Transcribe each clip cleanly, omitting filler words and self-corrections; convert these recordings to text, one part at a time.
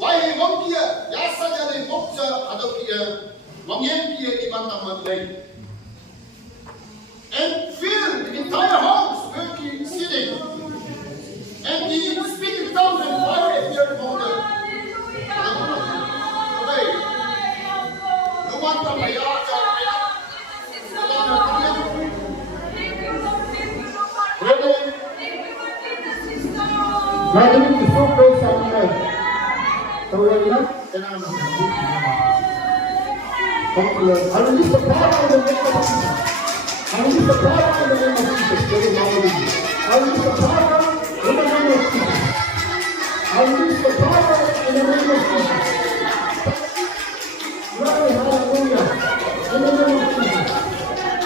와이 왕기에 야사자의 목자 아덕기에 왕년기에 이만남만 돼. And fill the entire house where he is sitting. And he speaking tongues and fire appeared upon them. Okay. Lumantang kaya Lalu disuruh sampai tahulah jangan kalau ini sekarang kalau ini sekarang dengan masih jadi malu kalau ini sekarang dengan masih kalau ini sekarang dengan masih haleluya dengan masih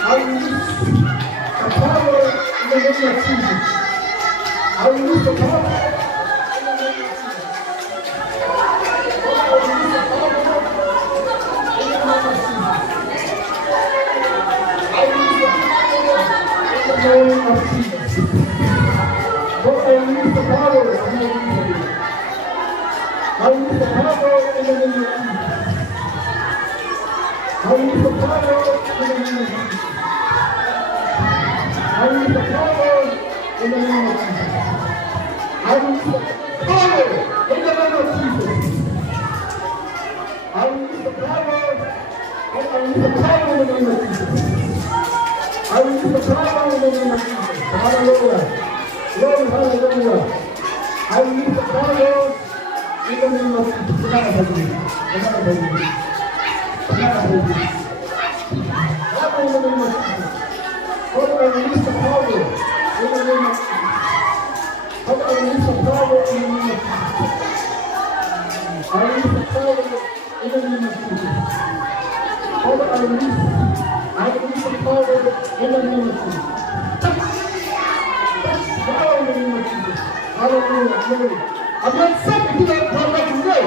kalau ini sekarang dengan masih kalau ini sekarang name of Jesus. Lord, I release the power in the name of Jesus. I release the power in the name of Jesus. I release the power in the name of Jesus. I release the power in the name of Jesus. I release the power in the name of Jesus. I release the power in the name of Jesus. I will use the power in the name of Jesus. Hallelujah. Glory, hallelujah. I will use the power in the name of Jesus. Power in the name of Jesus. Father, I release the power in the name of Jesus. Father, I release the power in the name of Jesus. I release the power in the name of Jesus. Father, I release the power in the name of Jesus. Power in the name of Jesus. Hallelujah. Glory. I'm not saying to that power today.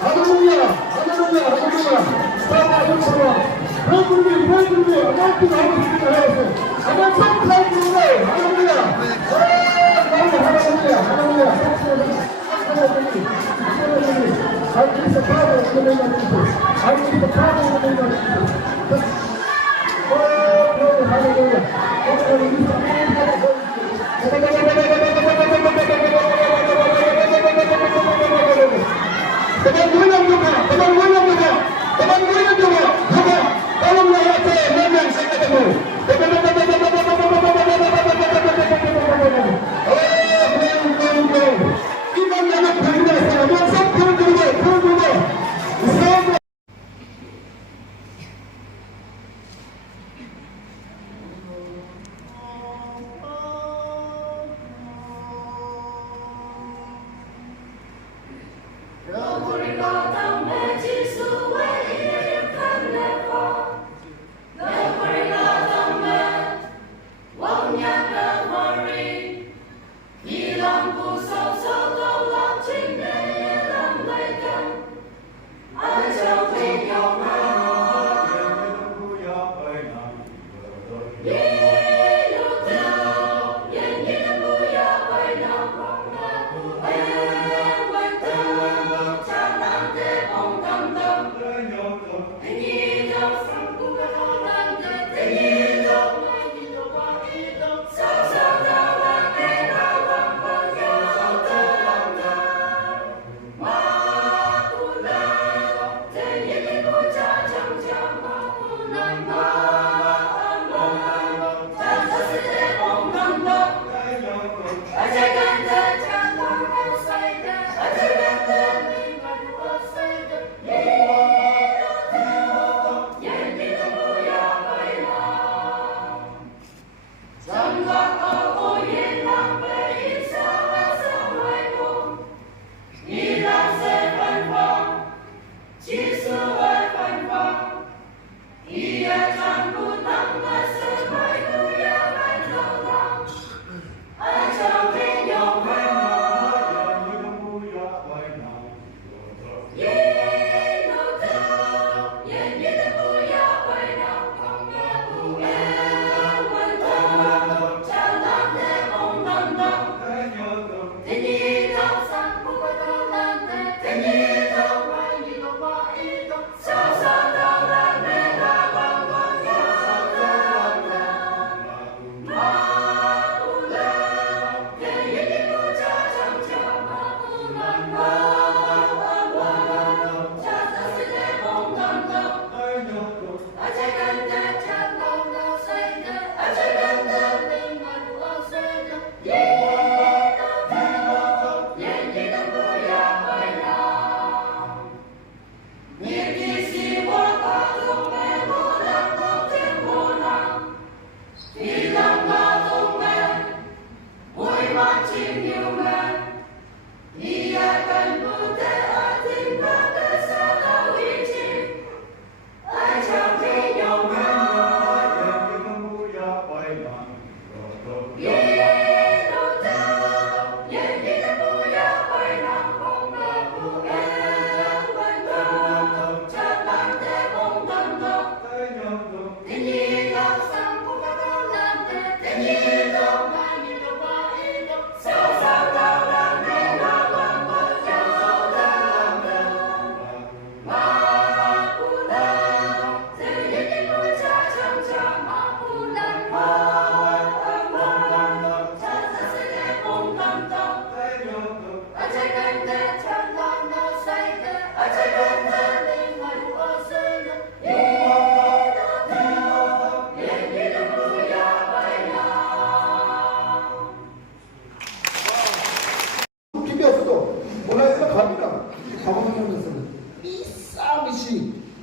Hallelujah. Hallelujah. Hallelujah. Pray for me. Pray for me. I'm not going to have to see the house. I'm not saying to pray for me. Hallelujah. Hallelujah. Hallelujah. I release the power in the name of Jesus. I release the power in the name of Jesus. Hallelujah.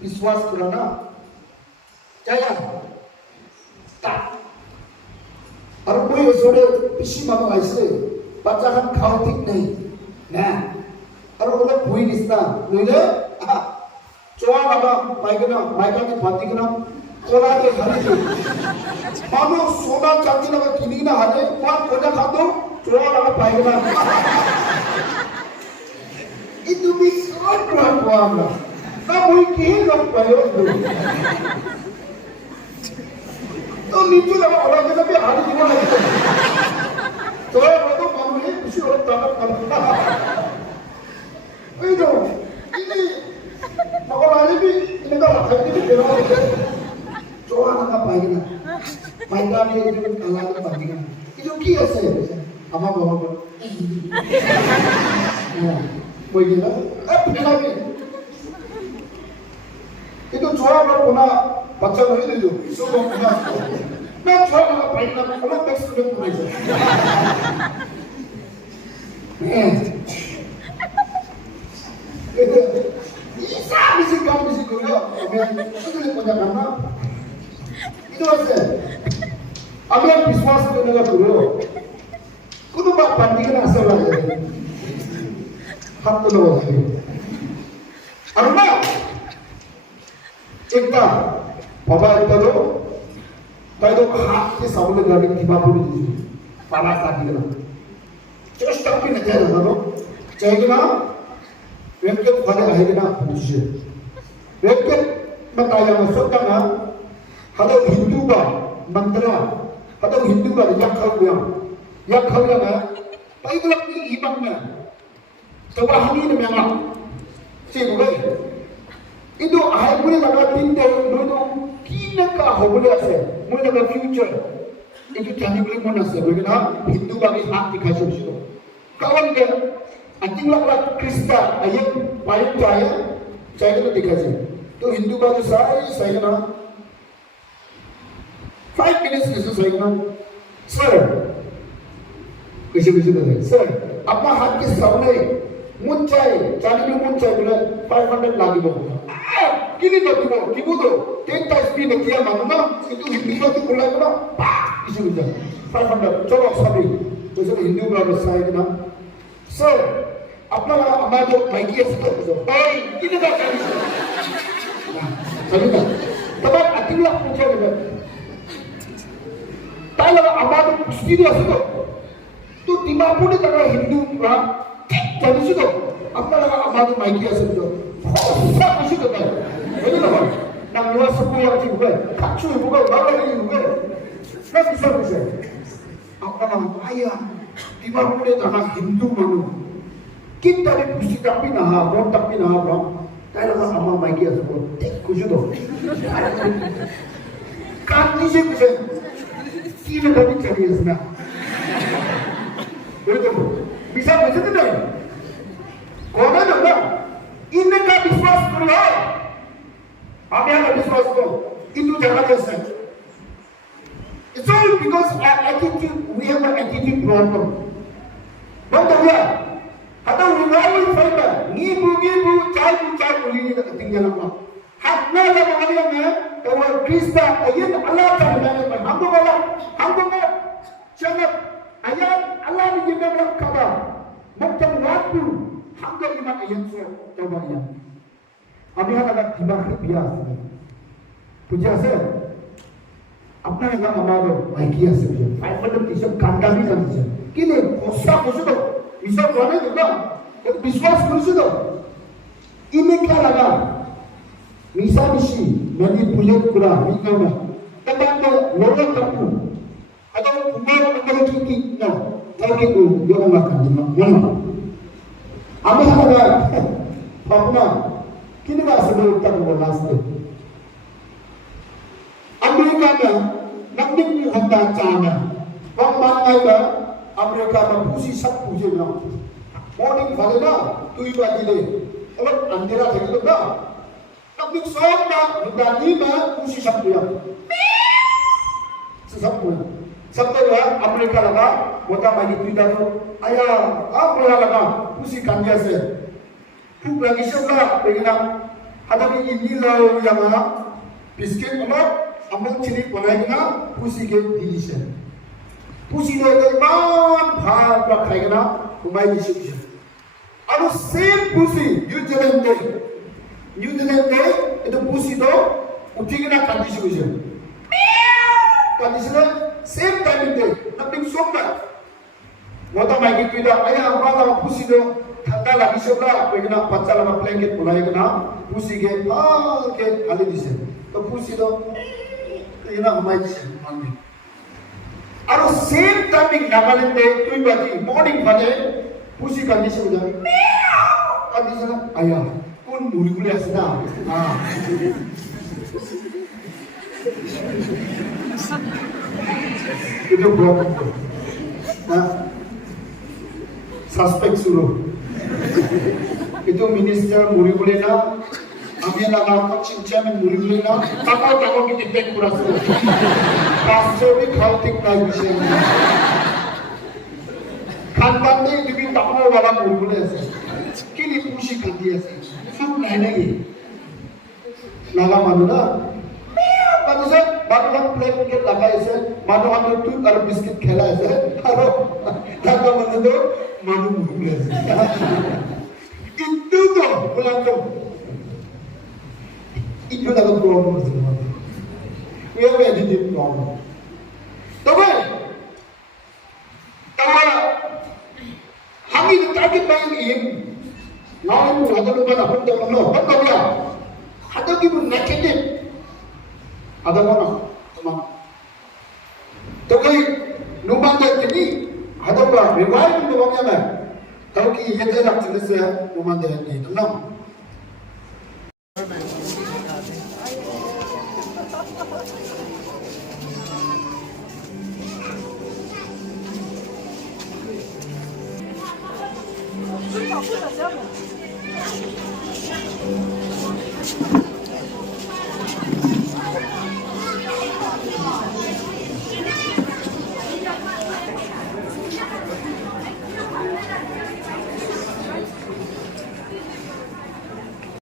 विश्वास कराना जाया tak और कोई उसने पिछी मानो ऐसे बच्चा हम खाओ ठीक नहीं ना और वो लोग कोई निस्ता नुले चोआ लगा माइकना की बाती करना कोला के खाने की मानो सोना चांदी लगा किनी ना हाले पान कोना खातो चोआ लगा पाएगा itu bisa kuat lah. Tak mungkin nak bayar tu. तो नीचे लगा और आगे भी हाथ दिखा नहीं तो वो तो मामूली है किसी और ताकत करता वही तो ini मगर आगे भी इनका रखा है कि बेरा चोरा ना पाएगा ना पाएगा भी ये जो अल्लाह ने पाएगा ये जो किया से हमारा बाबा को वही ना अब बेरा भी itu चोरा का पुना बच्चा नहीं दे दो सब पुना मैं चोरा का पाएगा पुना टैक्स में पुना Isa misi kamu misi dulu, itu yang punya karena itu aja. Abi yang biswas itu negara dulu, kudu bak bandingkan asal aja. Hak tu loh lagi. Karena एकता बाबा एकता तो ताई तो हाथ के सामने गाड़ी की बाबू ने दी पाला साथी ना चोस्ट तक भी नहीं जाता तो चाहिए ना व्यक्ति फले आएगा ना पूछे व्यक्ति बताया मसोता ना हदो हिंदू का मंत्रा हदो हिंदू का या खाऊया ना ताई तो अपनी ईमान में तो वह हमी ने मेरा चीज़ हुए itu ahai boleh laga tinte dulu kina ka boleh ase boleh laga future itu jangan boleh mana ase boleh na Hindu bagi hak dikasih situ kawan dia anjing laga Kristen ayat paling cahaya tu dikasih tu Hindu bagi saya na 5 minutes itu saya na sir किसी तो sir अपना हाथ के सामने मुंचाई चाली में मुंचाई बोले 500 लागी बोला किनी तो किबुदो 10 टाइम्स भी नहीं किया मालूम itu हिंदी में तो बोला बोला किसी भी 500 चलो सभी तो सब हिंदी में बताया ना सर अपना हमारा जो माइकी है तो किनी का चलिए ना तब अकेला पूछे ना ताला हमारा कुश्ती नहीं है तो दिमाग में तक हिंदू का jadi sudah apa lagi amadu maiki asal tu सब कुछ करता है ये ना ना युवा सब को याद हुआ काचू हुआ बाबा ये हुआ सब कुछ apa nama ayah दिमाग में तक हिंदू मानो kita ni puisi tapi nah bro ताला का अम्मा माइकी asal tu कुछ तो kan ni je कुछ तीन कभी चलिए इसमें betul bisa betul tak कौन है ना इनका विश्वास करो हम यहाँ का विश्वास करो इनको जगह जैसे it's all because our attitude we have an attitude problem betul ya atau revival fighter ngibu cai ini tak tinggal lama hakna yang mengalami bahwa Kristen ayat Allah taala hamdulillah jangan ayat Allah dijadikan kabar macam waktu hampir 5 ayat coba ya अभी हम अगर दिमाग बियास पूजा से अपना का हमारे माइकिया से भी 500 टी-शर्ट कांटा भी जानते हैं कि नहीं कोसा तो विश्वास होने दो ना विश्वास करो इन्हें क्या लगा मिसा मिशी मैंने पुलिस पूरा मिका में तब तो लोग कपू atau kumero angkara kiki no tahu itu dia makan di mana apa ada apa kini bahasa sebelum tak berlas tu Amerika na nakdik ni handa cana pambangai ba Amerika na pusi sab puje na morning phale na tui ba dile alot andera thakilo na nakdik sob na dani na pusi sab puya sab puya सबसे वह America लगा मोटा माजी पीटा तो आया आप बोला लगा उसी कंडिया से खूब लगी शब्दा लेकिन 하다가 이밀러 양아 비스켓 하나 한번 치리 보내거나 부시게 디리션 부시는 만 바라 가거나 그만 디시죠 아로 세임 부시 뉴질랜드 itu 부시도 우티기나 간디시죠 간디시는 same time인데 nothing so much 뭐다 말기 뛰다 아야 아빠가 부시도 ठंडा लगी शोला पेगना बच्चा लगा ब्लैंकेट बुलाएगा ना पूसी के के हाले दिसे तो पूसी तो ये ना हमारे दिसे मांगे और सेम टाइमिंग नागालैंड में कोई बाजी मॉर्निंग बने पूसी कंडीशन हो जाए कंडीशन आया कौन मुड़ी मुड़ी ऐसे ना हाँ itu buat nah suspek suruh itu minister muri boleh na kami nak nak cincin muri boleh na takau kita tek kurasa pasal ni khaltik naik bising kanban ni lebih takau wala muri boleh sih kini pushi kandi sih सब नहीं लगा मानो ना मानो से बात plate के लगा ऐसे मानो हम लोग तू और बिस्किट खेला ऐसे हेलो लगा मानो तो मानो मुझे itu tuh pulang itu lagi problem sebenarnya we have a deep problem tapi kami target bayang ini lawan ada lupa apa dalam lo apa dia ada gitu negatif ada mana teman tapi lupa jadi ada apa revival itu bagaimana kalau kita ini nak selesai lupa jadi tenang保护的小狗。